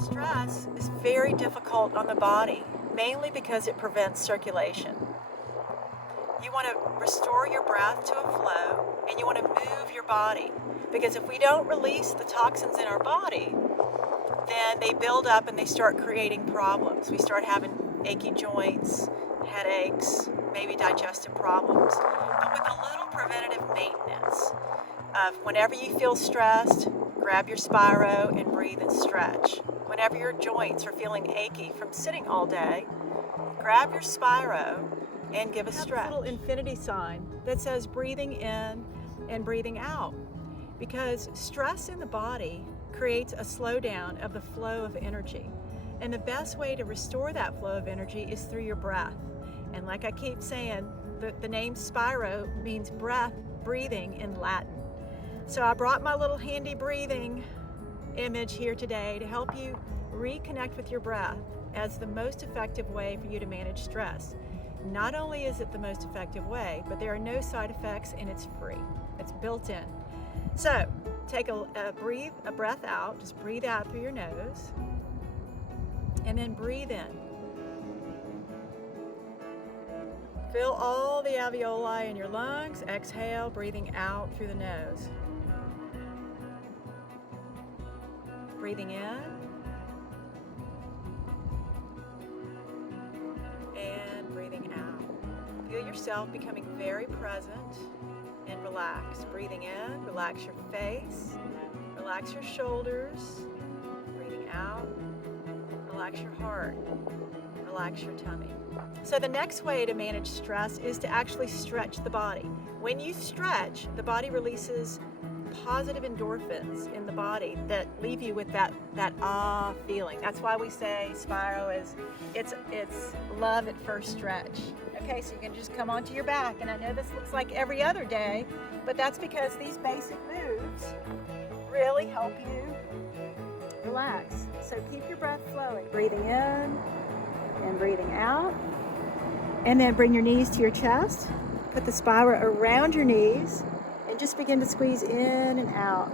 Stress is very difficult on the body, mainly because it prevents circulation. You want to restore your breath to a flow, and you want to move your body, because if we don't release the toxins in our body, then they build up and they start creating problems. We start having achy joints, headaches, maybe digestive problems. But with a little preventative maintenance of whenever you feel stressed, grab your Spiro and breathe and stretch. Whenever your joints are feeling achy from sitting all day, grab your Spiro and give a stretch. This little infinity sign that says breathing in and breathing out, because stress in the body creates a slowdown of the flow of energy. And the best way to restore that flow of energy is through your breath. And like I keep saying, the name Spiro means breath, breathing in Latin. So I brought my little handy breathing image here today to help you reconnect with your breath as the most effective way for you to manage stress. Not only is it the most effective way, but there are no side effects and it's free. It's built in. So take a breath out, just breathe out through your nose, and then breathe in. Fill all the alveoli in your lungs, exhale, breathing out through the nose. Breathing in, and breathing out. Feel yourself becoming very present and relaxed. Breathing in, relax your face, relax your shoulders. Breathing out, relax your heart, relax your tummy. So the next way to manage stress is to actually stretch the body. When you stretch, the body releases positive endorphins in the body that leave you with that ah feeling. That's why we say Spiro is it's love at first stretch. Okay, so you can just come onto your back, and I know this looks like every other day, but that's because these basic moves really help you relax. So keep your breath flowing, breathing in and breathing out, and then bring your knees to your chest, put the Spiro around your knees, and just begin to squeeze in and out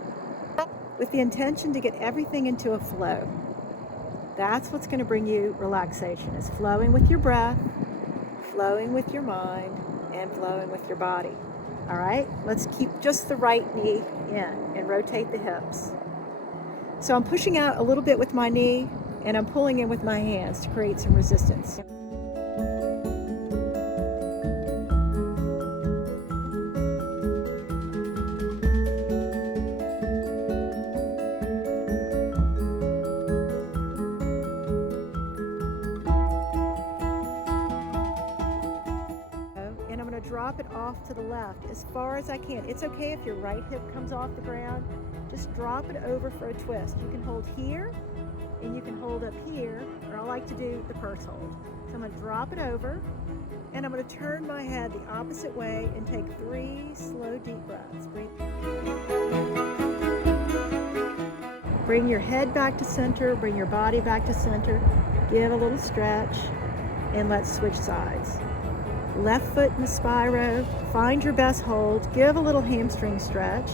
with the intention to get everything into a flow. That's what's going to bring you relaxation, is flowing with your breath, flowing with your mind, and flowing with your body. All right, let's keep just the right knee in and rotate the hips. So I'm pushing out a little bit with my knee, and I'm pulling in with my hands to create some resistance. And I'm going to drop it off to the left as far as I can. It's okay if your right hip comes off the ground. Just drop it over for a twist. You can hold here, and you can hold up here, or I like to do the purse hold. So I'm going to drop it over, and I'm going to turn my head the opposite way and take 3 slow deep breaths. Bring your head back to center, bring your body back to center, give a little stretch, and let's switch sides. Left foot in the Spiro, find your best hold, give a little hamstring stretch.